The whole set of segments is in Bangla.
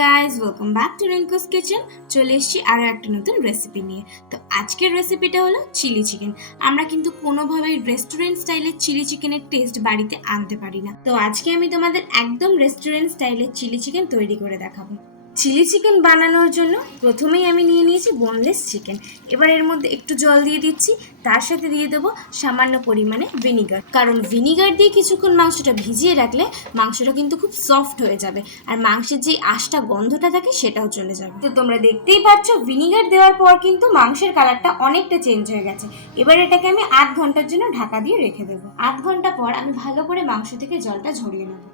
Guys welcome back to Rinku's kitchen চলে এসেছি আরও একটা নতুন রেসিপি নিয়ে। তো আজকের রেসিপিটা হলো চিলি চিকেন আমরা কিন্তু কোনোভাবেই রেস্টুরেন্ট স্টাইলের চিলি চিকেনের টেস্ট বাড়িতে আনতে পারি না। তো আজকে আমি তোমাদের একদম রেস্টুরেন্ট স্টাইলের চিলি চিকেন তৈরি করে দেখাবো। চিলি চিকেন বানানোর জন্য প্রথমেই আমি নিয়ে নিয়েছি বোনলেস চিকেন এবার এর মধ্যে একটু জল দিয়ে দিচ্ছি, তার সাথে দিয়ে দেবো সামান্য পরিমাণে ভিনিগার কারণ ভিনিগার দিয়ে কিছুক্ষণ মাংসটা ভিজিয়ে রাখলে মাংসটা কিন্তু খুব সফট হয়ে যাবে, আর মাংসের যে আশটা গন্ধটা থাকে সেটাও চলে যাবে। তো তোমরা দেখতেই পাচ্ছ ভিনিগার দেওয়ার পর কিন্তু মাংসের কালারটা অনেকটা চেঞ্জ হয়ে গেছে। এবার এটাকে আমি আধ ঘণ্টার জন্য ঢাকা দিয়ে রেখে দেবো। আধ ঘণ্টা পর আমি ভালো করে মাংস থেকে জলটা ঝরিয়ে নেব।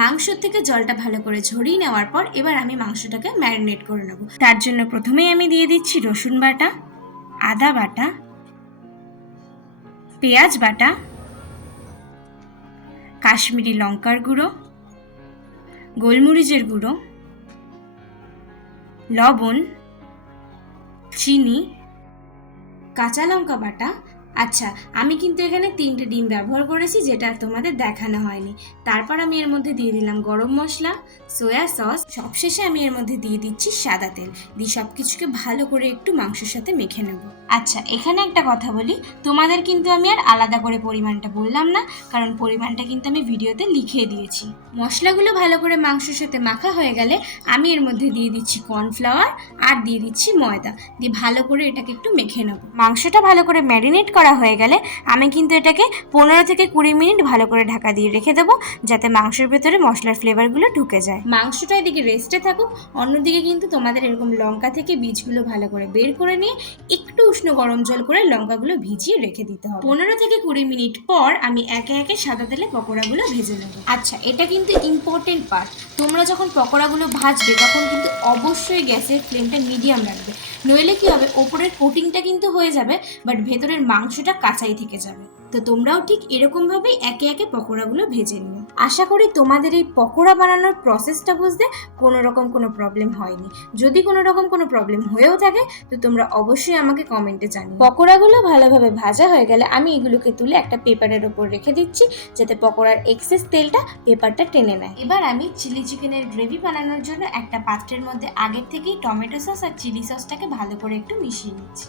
মাংস থেকে জলটা ভালো করে ঝরিয়ে নেওয়ার পর এবার আমি মাংসটাকে ম্যারিনেট করে নেব। তার জন্য প্রথমেই আমি দিয়ে দিচ্ছি রসুন বাটা, আদা বাটা, পেঁয়াজ বাটা, কাশ্মীরি লঙ্কার গুঁড়ো, গোলমরিচের গুঁড়ো, লবণ, চিনি, কাঁচা লঙ্কা বাটা আচ্ছা আমি কিন্তু এখানে তিনটে ডিম ব্যবহার করেছি যেটা তোমাদের দেখানো হয়নি। তারপর আমি এর মধ্যে দিয়ে দিলাম গরম মশলা, সয়া সস। সবশেষে আমি এর মধ্যে দিয়ে দিচ্ছি সাদা তেল। দিয়ে সব কিছুকে ভালো করে একটু মাংসের সাথে মেখে নেব। আচ্ছা এখানে একটা কথা বলি। তোমাদের কিন্তু আমি আর আলাদা করে পরিমাণটা বললাম না, কারণ পরিমাণটা কিন্তু আমি ভিডিওতে লিখে দিয়েছি। মশলাগুলো ভালো করে মাংসের সাথে মাখা হয়ে গেলে আমি এর মধ্যে দিয়ে দিচ্ছি কর্নফ্লাওয়ার আর দিয়ে দিচ্ছি ময়দা। দিয়ে ভালো করে এটাকে একটু মেখে নেব। মাংসটা ভালো করে ম্যারিনেট করা হয়ে গেলে আমি কিন্তু এটাকে পনেরো থেকে কুড়ি মিনিট ভালো করে ঢাকা দিয়ে রেখে দেবো, যাতে মাংসের ভেতরে মশলার ফ্লেভারগুলো ঢুকে যায়। মাংসটা এদিকে রেস্টে থাকুক, অন্যদিকে কিন্তু তোমাদের এরকম লঙ্কা থেকে বীজগুলো ভালো করে বের করে নিয়ে একটু উষ্ণ গরম জল করে লঙ্কাগুলো ভিজিয়ে রেখে দিতে হবে। পনেরো থেকে কুড়ি মিনিট পর আমি একে একে সাদা তেলে পকোড়াগুলো ভেজে নেব। আচ্ছা এটা কিন্তু ইম্পর্টেন্ট পার্ট তোমরা যখন পকোড়াগুলো ভাজবে, তখন কিন্তু অবশ্যই গ্যাসের ফ্লেমটা মিডিয়াম রাখবে। নইলে কি হবে, ওপরের কোটিংটা কিন্তু হয়ে যাবে বাট ভেতরের মাংসটা কাঁচাই থেকে যাবে। তো তোমরাও ঠিক এরকমভাবেই একে একে পকোড়াগুলো ভেজে নিও। আশা করি তোমাদের এই পকোড়া বানানোর প্রসেসটা বুঝতে কোনো রকম কোনো প্রবলেম হয়নি। যদি কোনো রকম কোনো প্রবলেম হয়েও থাকে, তো তোমরা অবশ্যই আমাকে কমেন্টে জানিও। পকোড়াগুলো ভালোভাবে ভাজা হয়ে গেলে আমি এগুলোকে তুলে একটা পেপারের ওপর রেখে দিচ্ছি, যাতে পকোড়ার এক্সেস তেলটা পেপারটা টেনে নেয়। এবার আমি চিলি চিকেনের গ্রেভি বানানোর জন্য একটা পাত্রের মধ্যে আগের থেকেই টমেটো সস আর চিলি সসটাকে ভালো করে একটু মিশিয়ে নিচ্ছি।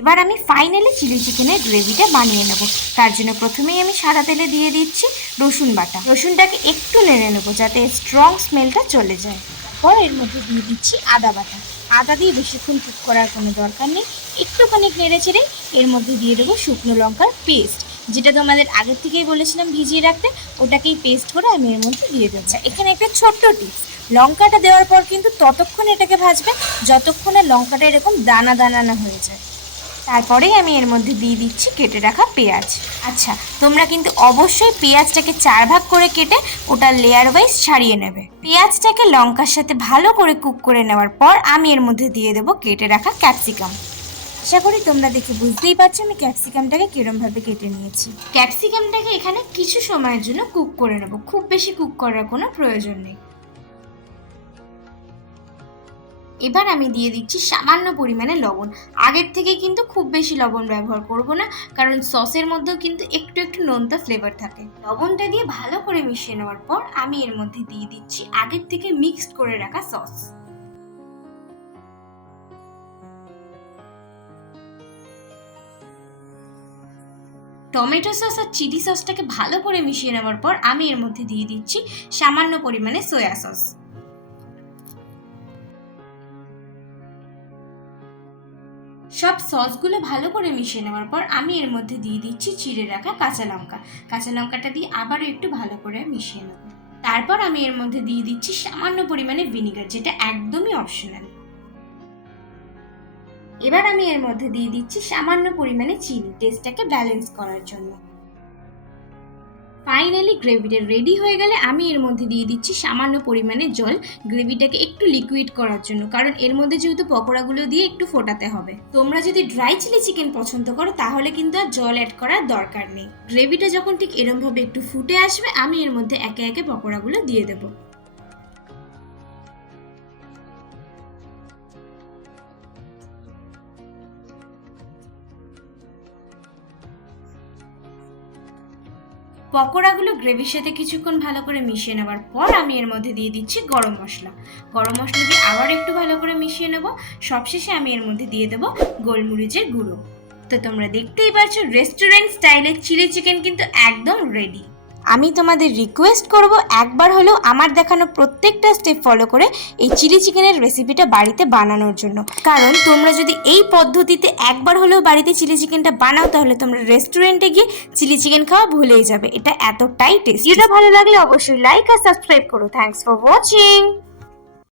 এবার আমি ফাইনালি চিলি চিকেনের গ্রেভিটা বানিয়ে নেব। তার জন্য প্রথমেই আমি সাদা তেলে দিয়ে দিচ্ছি রসুন বাটা। রসুনটাকে একটু নেড়ে নেব যাতে স্ট্রং স্মেলটা চলে যায়। পর এর মধ্যে দিয়ে দিচ্ছি আদা বাটা। আদা দিয়ে বেশিক্ষণ কুক করার কোনো দরকার নেই। একটুখানি নেড়ে চেড়ে এর মধ্যে দিয়ে দেবো শুকনো লঙ্কার পেস্ট যেটা তোমাদের আগের থেকেই বলেছিলাম ভিজিয়ে রাখতে ওটাকেই পেস্ট করে আমি এর মধ্যে দিয়ে দেবো। আচ্ছা, এখানে একটা ছোট্ট টিপস লঙ্কাটা দেওয়ার পর কিন্তু ততক্ষণ এটাকে ভাজবে যতক্ষণে লঙ্কাটা এরকম দানা দানা না হয়ে যায়। তারপরেই আমি এর মধ্যে দিয়ে দিচ্ছি কেটে রাখা পেঁয়াজ। আচ্ছা তোমরা কিন্তু অবশ্যই পেঁয়াজটাকে চার ভাগ করে কেটে ওটা লেয়ার ওয়াইজ ছাড়িয়ে নেবে। পেঁয়াজটাকে লঙ্কার সাথে ভালো করে কুক করে নেওয়ার পর আমি এর মধ্যে দিয়ে দেবো কেটে রাখা ক্যাপসিকাম আশা করি তোমরা দেখে বুঝতেই পারছ আমি ক্যাপসিকামটাকে কিরমভাবে কেটে নিয়েছি। ক্যাপসিকামটাকে এখানে কিছু সময়ের জন্য কুক করে নেব। খুব বেশি কুক করার কোনো প্রয়োজন নেই। এবার আমি দিয়ে দিচ্ছি সামান্য পরিমাণে লবণ। আগের থেকে কিন্তু খুব বেশি লবণ ব্যবহার করব না, কারণ সসের মধ্যেও কিন্তু একটু একটু নোনতা ফ্লেভার থাকে। লবণটা দিয়ে ভালো করে মিশিয়ে নেওয়ার পর আমি এর মধ্যে দিয়ে দিচ্ছি আগের থেকে মিক্সড করে রাখা সস। টমেটো সস আর চিলি সসটাকে ভালো করে মিশিয়ে নেওয়ার পর আমি এর মধ্যে দিয়ে দিচ্ছি সামান্য পরিমাণে সয়া সস সব সসগুলো ভালো করে মিশিয়ে নেওয়ার পর আমি এর মধ্যে দিয়ে দিচ্ছি চিড়ে রাখা কাঁচা লঙ্কা। কাঁচা লঙ্কাটা দিয়ে আবারও একটু ভালো করে মিশিয়ে নেব। তারপর আমি এর মধ্যে দিয়ে দিচ্ছি সামান্য পরিমাণে ভিনিগার, যেটা একদমই অপশনাল এবার আমি এর মধ্যে দিয়ে দিচ্ছি সামান্য পরিমাণে চিনি টেস্টটাকে ব্যালেন্স করার জন্য। ফাইনালি গ্রেভিটা রেডি হয়ে গেলে আমি এর মধ্যে দিয়ে দিচ্ছি সামান্য পরিমাণে জল। গ্রেভিটাকে একটু লিকুইড করার জন্য, কারণ এর মধ্যে যেহেতু পকোড়াগুলো দিয়ে একটু ফোটাতে হবে। তোমরা যদি ড্রাই চিলি চিকেন পছন্দ করো, তাহলে কিন্তু আর জল অ্যাড করার দরকার নেই। গ্রেভিটা যখন ঠিক এরমভাবে একটু ফুটে আসবে, আমি এর মধ্যে একে একে পকোড়াগুলো দিয়ে দেবো। পকোড়াগুলো গ্রেভির সাথে কিছুক্ষণ ভালো করে মিশিয়ে নেওয়ার পর আমি এর মধ্যে দিয়ে দিচ্ছি গরম মশলা। গরম মশলা দিয়ে আবার একটু ভালো করে মিশিয়ে নেব। সবশেষে আমি এর মধ্যে দিয়ে দেবো গোলমরিচের গুঁড়ো। তো তোমরা দেখতেই পাচ্ছ রেস্টুরেন্ট স্টাইলের চিলি চিকেন কিন্তু একদম রেডি আমি তোমাদের রিকোয়েস্ট করব একবার হলেও আমার দেখানো প্রত্যেকটা স্টেপ ফলো করে এই চিলি চিকেনের রেসিপিটা বাড়িতে বানানোর জন্য। কারণ তোমরা যদি এই পদ্ধতিতে একবার হলেও বাড়িতে চিলি চিকেনটা বানাও, তাহলে তোমরা রেস্টুরেন্টে গিয়ে চিলি চিকেন খাওয়া ভুলেই যাবে। এটা এতটাই টেস্ট এটা ভালো লাগলে অবশ্যই লাইক আর সাবস্ক্রাইব করো। Thanks for watching